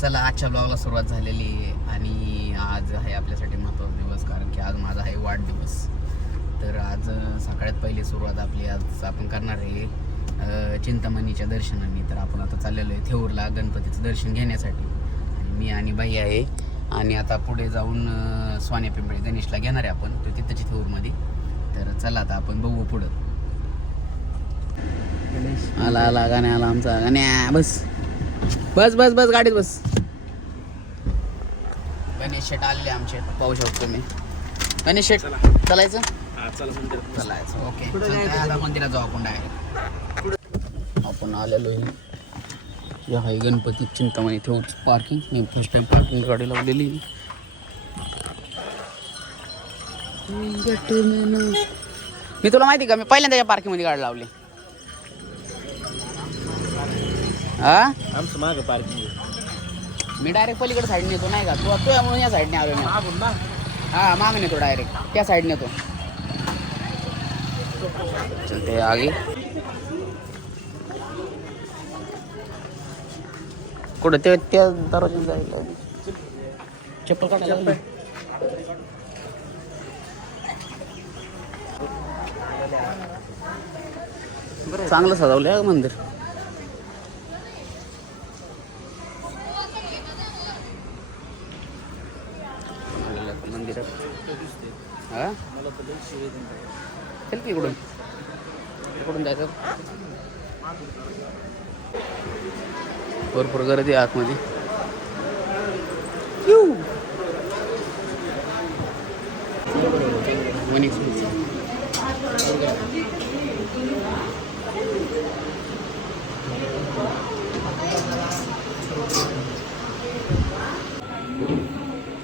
चला आजच्या ब्लॉगला सुरुवात झालेली आहे आणि आज आहे आपल्यासाठी महत्त्वाचा दिवस, कारण की आज माझा आहे वाढदिवस. तर आज सकाळ्यात पहिली सुरुवात आपली आज आपण करणार आहे चिंतामणीच्या दर्शनाने. तर आपण आता चाललेलो आहे थेऊरला गणपतीचं दर्शन घेण्यासाठी आणि मी आणि बाई आहे. आणि आता पुढे जाऊन सोन्या पिंपळे गणेशला घेणार आहे आपण, तो तिथंची थेऊरमध्ये. तर चला आता आपण बघू पुढं. आला आला गाण्या आला आमचा गाण्या. बस बस बस बस गाडीत बस. गणेश शेट आलेले आमचे, पाहू शकतो मी. गणेश शेट चालायचं चालायचं. ओके आता मंदिरात जाऊ आपण डायरेक्ट. आपण आलेलो आहे हाय गणपती चिंतामणी थेऊर पार्किंग. मी फर्स्ट टाइम पार्किंग गाडी लावलेली. मी तुला माहिती का, मी पहिल्यांदा या पार्किंगमध्ये गाडी लावली. हा आमचं मागं पार्किंग. मी डायरेक्ट पलीकडे साईडने येतो नाही का, तू म्हणून या साईडने आलो मी. हा मागून येतो डायरेक्ट त्या साईडने येतो. चलते आगे. कुठं ते त्या दरवाजाने जायला चप्पल काढायला लागली. चांगलं सजवलं मंदिर. मंदिरात हा चल की इकडून इकडून जायचं. भरपूर गर्दी आहे आतमध्ये.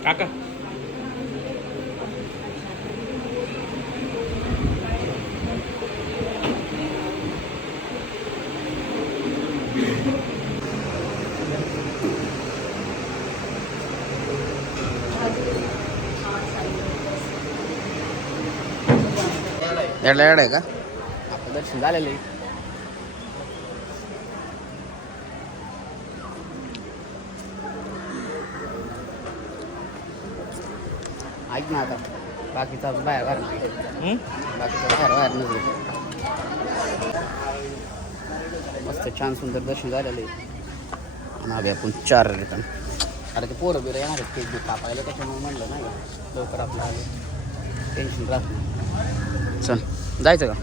काका याडला याड आहे का? आपलं दर्शन झालेलं आहे. ऐक ना आता बाकीचा बाहेर बाकीचा बाहेर नसतो. मस्त छान सुंदर दर्शन झालेलं आहे. आणि आम्ही आपण 4 रिटर्न. अरे ते पोरं बिरं येणार आहेत केक कापायला, त्याच्यामुळे म्हणलं नाही का लवकर आपलं आलं टेन्शन राहत नाही. चल जायचं का?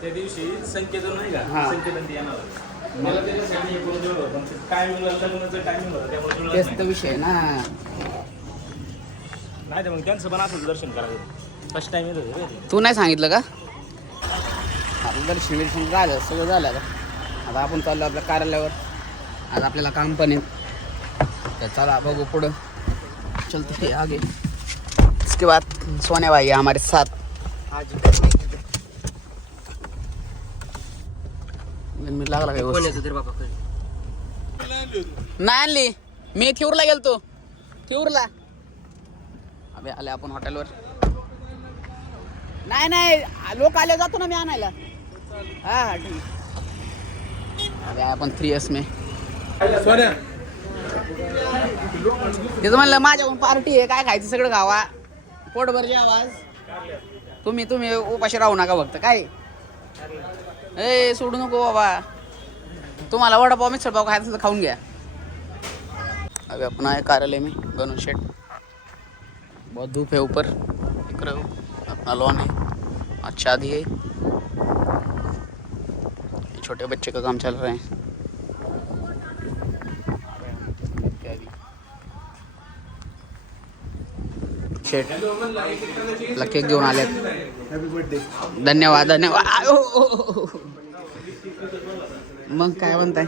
त्या दिवशी संकेतन नाही का, हा. संकेतन येणार मला त्याच्यासाठी हे करून ठेवलं होतं. टायमिंग लग्नाचं टायमिंग होतं त्यामुळे तेच तर विषय ना. नाही तर मग त्यांचं पण असंच दर्शन करायचं. फर्स्ट टाइम येत होते. तू नाही सांगितलं का? आपलं दर्शन बिर्शन झालं सगळं झालं. आता आपण चाललो आपल्या कार्यालयावर. आज आपल्याला काम पण आहे. तर चला बघू पुढं. चलते आगे. इसके बाद सोने भाई है हमारे साथ. मी लागला काय नाही आणली. मी थेऊरला गेलतो. थेऊरला अबे आले आपण हॉटेलवर. नाही नाही लोक आले जातो ना मी आणायला. हा हा ठीक. अबे आपण 3S में तिथं म्हणलं माझ्याकडून पार्टी आहे, काय खायचं सगळं खावा, पोटभर जेवाज. तुम्ही उपाशी राहू नका फक्त. काय ए सोडू नको बाबा. तुम्हाला वडापाव मिसळपाव खायचं तर खाऊन घ्या. अबे अपन आए कार्यालय में गणेश शेट. बहुत धूप है ऊपर, दिख रहे हो. अपना लॉन है, आज शादी है. छोटे बच्चे का काम चल रहे हैं. शेट ला केक घेऊन आले. धन्यवाद धन्यवाद. मग काय म्हणताय?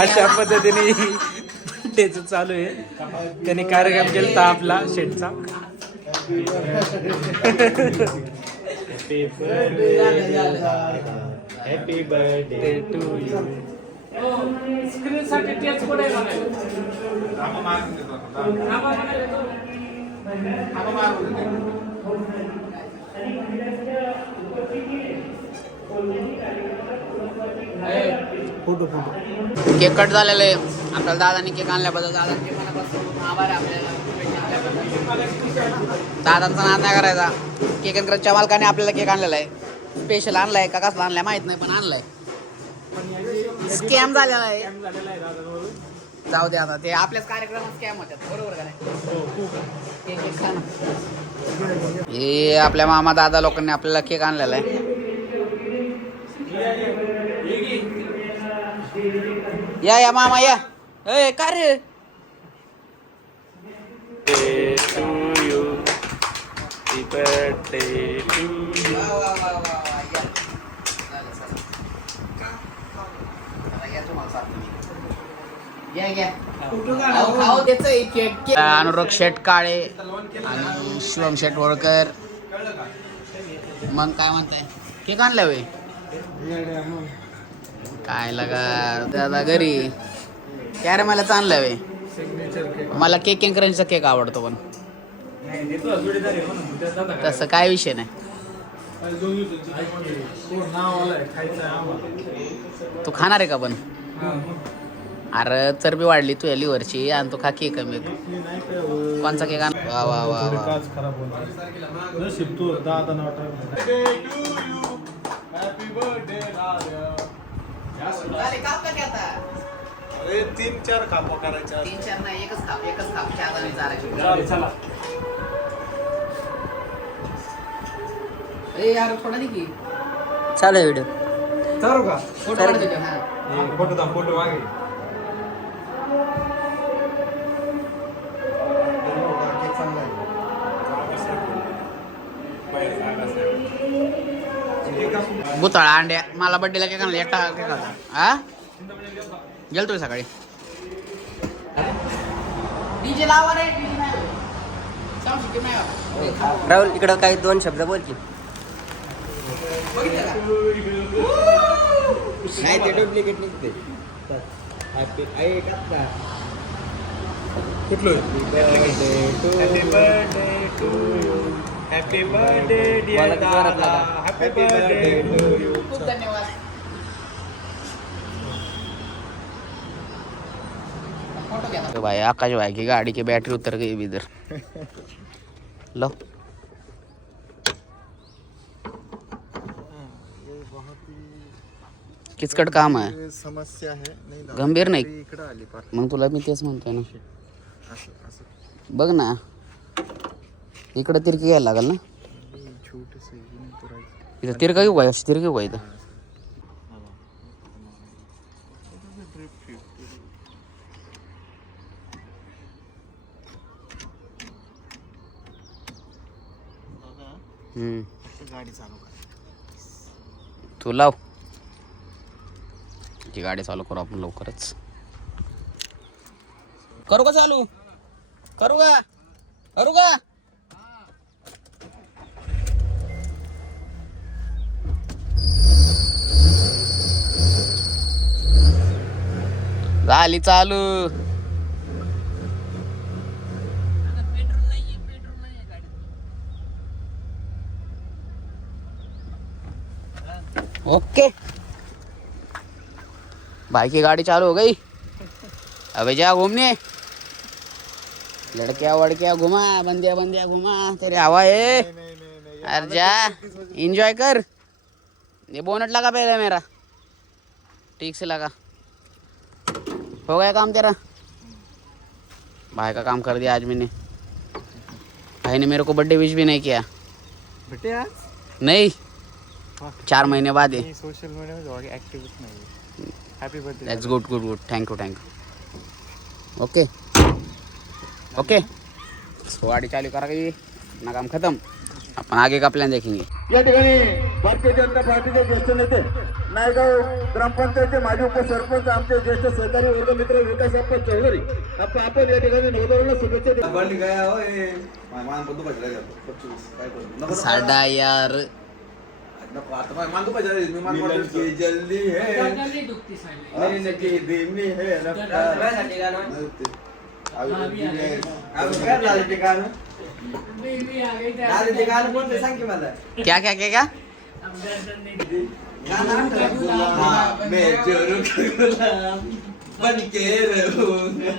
अशा पद्धतीने तेच चालू आहे. त्यांनी कार्यक्रम केला आपला शेटचा. Happy birthday to you. Screen साठी टेस्ट कोड आहे केक कट झालेलं आहे. आपल्याला दादाने केक आणल्याबद्दल दादांचे मनापासून आभार आहे आपल्याला. दादांचा नाद नाही करायचा. केक अँड क्रंचच्या मालकाने आपल्याला केक आणलेला आहे. स्पेशल आणलाय का कसला आणलाय माहित नाही, पण आणलाय. स्कॅम झालेला आहे. जाऊ दे आता, ते आपल्याच कार्यक्रमात स्कॅम होतात, बरोबर का नाही? केक खा ना. हे आपल्या मामा दादा लोकांनी आपल्याला केक आणलेला आहे. या मामा या. ए काय रे? अनुराग शेट काळे आणि शिवम शेट होळकर. मग काय म्हणताय? केक आणलाय वे काय लगा दादा घरी? काय रे मला चांगलं वे. मला केक अँड क्रंचचा केक आवडतो, पण तसं काय विषय नाही. तू खाणार आहे का? पण अरे चरबी वाढली तुझ्या लिव्हरची आणि तू खा केक कमी. कोणचा केक आण? वा वा वा वा. अरे 3-4 कापा करायच्या. 3-4 नाही, एकच खाप चहा चारायची. चला ए यार थोडा दे की. चालू आहे व्हिडिओ. चालू का? फोटो काढ तुझे. हा फोटो मागे. बुताळा अंड्या. मला बड्डेला केक आणला, एकटा केक आणला. हा गेलतोय सकाळी. डीजे लावा रे. साऊंड सिस्टम नाही का? राहुल इकडं काही 2 शब्द बोल की. बघितलं का? नाही ते डुप्लिकेट निघते. कुठलं? हॅपी बर्थडे डिअर दादा. Happy birthday to you. खूप धन्यवाद. फोटो घ्या ना. भाई आकाश भाई की गाड़ी की बैटरी उतर गई अभी इधर. लो किचकट काम आहे. समस्या आहे. नाही ना. गंभीर नाही. इकडं आली पार. मग तुला मी तेच म्हणतोय ना. असं बघ ना, इकडं तिरकी घ्यायला लागल ना. छोटस इथं तिरका घेऊ का? तिरकी घेऊ का इथं? गाडी चालू कर. तू लाव. ती गाडी चालू करू आपण लवकरच. करू का चालू? करू का? करू का? झाली चालू. ओके भाई की गाड़ी चालू हो गई. अबे जा घूमने. लड़कियां वड़कियां घुमा, बंदिया बंदिया घुमा. तेरे हवा है. अरे जा एंजॉय कर. ये बोनट लगा पहले मेरा. ठीक से लगा. हो गया काम तेरा? भाई का काम कर दिया आज मैंने. भाई ने मेरे को बर्थडे विश भी नहीं किया. बेटे आज नहीं 4 महीने बाद है. सोशल मीडिया में ऍक्टिव्हच नाही. Happy birthday. That's good good good. Thank you. Okay okay. गाड़ी चालू करा गई ना, काम खत्म. अपन आगे का प्लान देखेंगे. या ठिकाणी भारतीय जनता पार्टीचे ज्येष्ठ नेते नायगाव ग्रामपंचायतचे माजी उपसरपंच आमचे ज्येष्ठ सहकारी वर्ग मित्र विकासप्पा चौधरी आपण या ठिकाणी नवदराला शुभेच्छा देतो. साडा यार मिलन की जल्दी है मिलन की धीमी है रफ्तार क्या क्या क्या क्या मैं जोरू का गुलाम बन के रहूंगा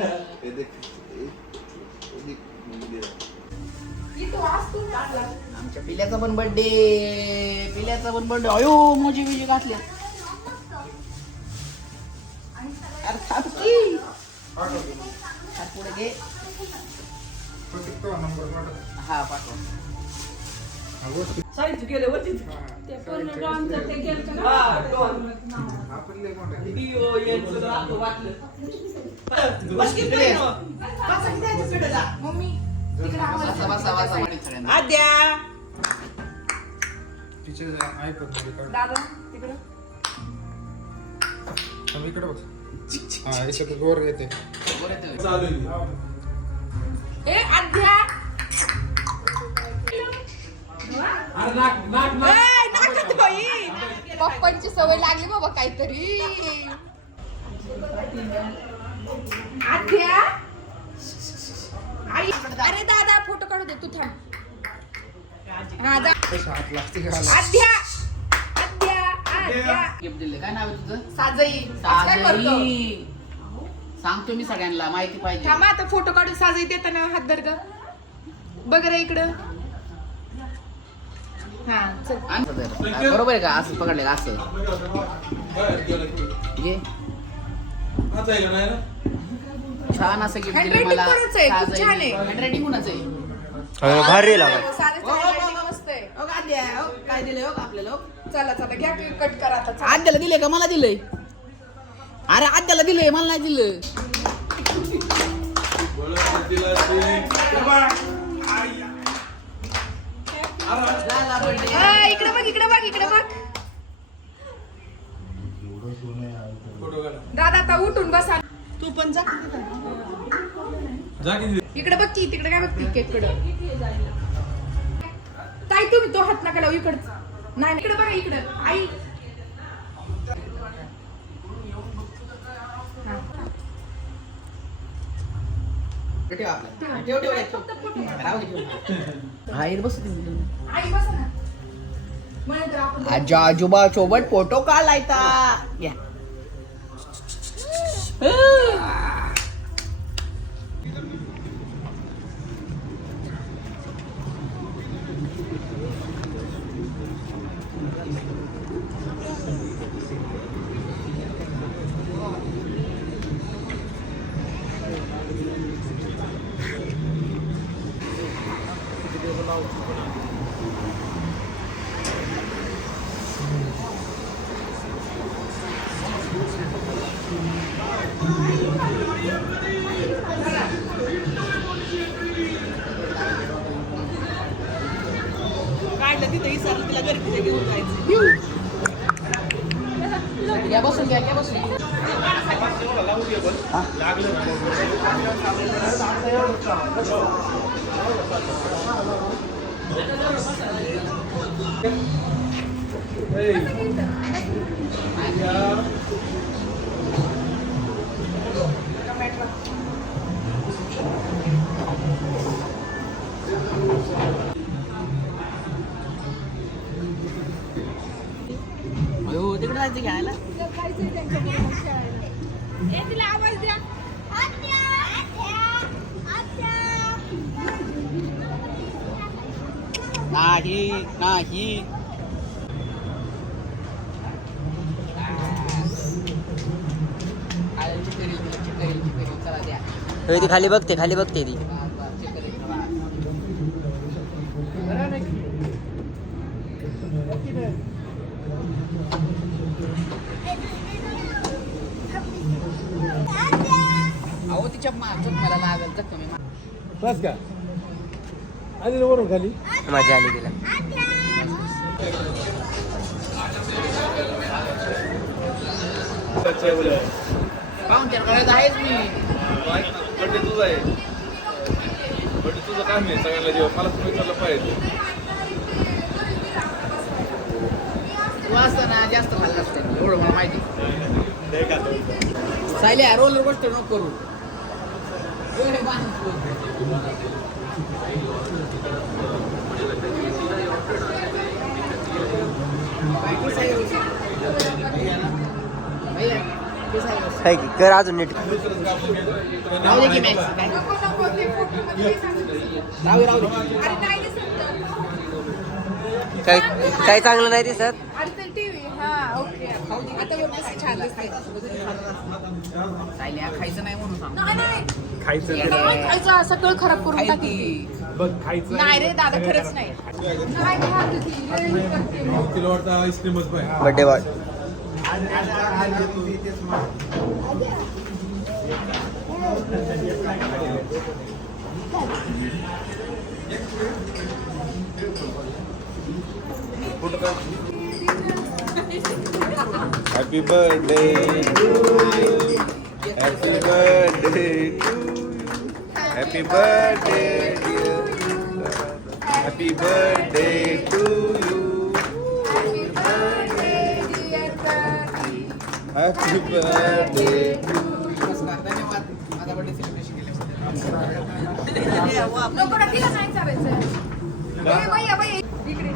आमच्या पिल्याचा पण बर्थडे अयो मोजी बिजी घातले अरे थांब की. थांब पुढे घे हा पाठव वाचा, वाचा, वाचा, वाणी सगळ्यांना. वर येतोय. पप्पांची सवय लागली बाबा काहीतरी. आद्या अरे दादा फोटो काढू दे तू थांब. हा, आद्या गिफ्ट दिले. काय नाव आहे तुझं? साजई. आज काय करतो? साजरी. सांगतो मी सगळ्यांना माहिती पाहिजे. थांबा आता फोटो काढून साजई देताना हात धर ग. बघ रे इकडं. हा चल. असं धर. बरोबर आहे का? असं पकडले का असं घे. छान असं गिफ्ट दिलं Handwriting मला. कोणाचं आहे? खूप छान आहे. हँडरायटिंग कोणाचं आहे? भारी लावा. साजईचं handwriting मस्त आहे. काय दिलंय हो आपल्याला हो? चला चला घ्या केक कट करा आता चला. आद्याला दिले का मला दिलंय? अरे आद्याला दिलंय मला नाही दिलं. इकडे बघ इकडे बघ इकडे बघ. दादा आता उठून बसा. तू पण जा इकडे बघ की तिकडे काय बघती केक कडे. ताई तुम्ही तो हात नका लावू इकडे. नाही इकडे बघा इकडे आई. ठेव आपलं. ठेव राहू दे. हा इथं बसू दे. आई बसा ना. म्हणून तर आपण आजा आजोबा सोबत फोटो काढायचा. या या बसून घ्या क्या बसून. तिकडे जायचं घ्यायला. तिला आवाज द्या. नाही नाही चला द्या. ती खाली बघते ती. अहो तिच्या मागचं मला लागल का तुम्ही. बस का आधी वरून खाली मजा आली तिला. पाहुणचार करायचं आहेच मी. बड्डे तुझा आहे. बड्डे तुझं काम आहे सगळ्यांना जेवण. मला तुम्ही विचारलं पाहिजे. तू असताना जास्त खाल्लं असतं एवढं मला माहिती. सायल्या रोलर कोस्टर नको करू. काय की कर अजून नीट. राहू दे की मॅच काय राहू दे. काय काय चांगलं नाही दिसत. टीव्ही हा ओके आता व्यवस्थित छान दिसते. सायल्या खायचं नाही म्हणून सांग. नाही खायचं खायचं सगळं खराब करून टाकली. खायची. बघ खायचं नाही रे दादा खरंच नाही. नाही खात होती. लय करते. तिला वाटतं आईस्क्रीमच पाहिजे. Birthday boy. Happy birthday to you. Happy birthday to you. Happy birthday dear. Happy birthday to you. Happy birthday to धन्यवाद माझा बर्थडे सेलिब्रेशन नको ना तिला नाही चालायचं. ए बाई बाई इकडे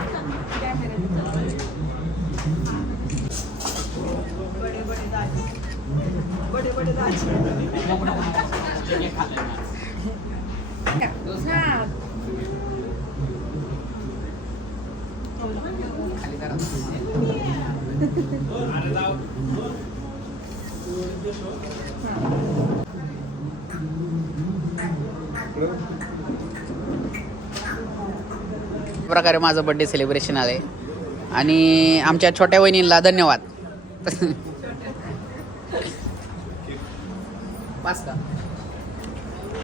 खाली करा. प्रकारे माझं बर्थडे सेलिब्रेशन आलंय आणि आमच्या छोट्या वहिनीला धन्यवाद. पास का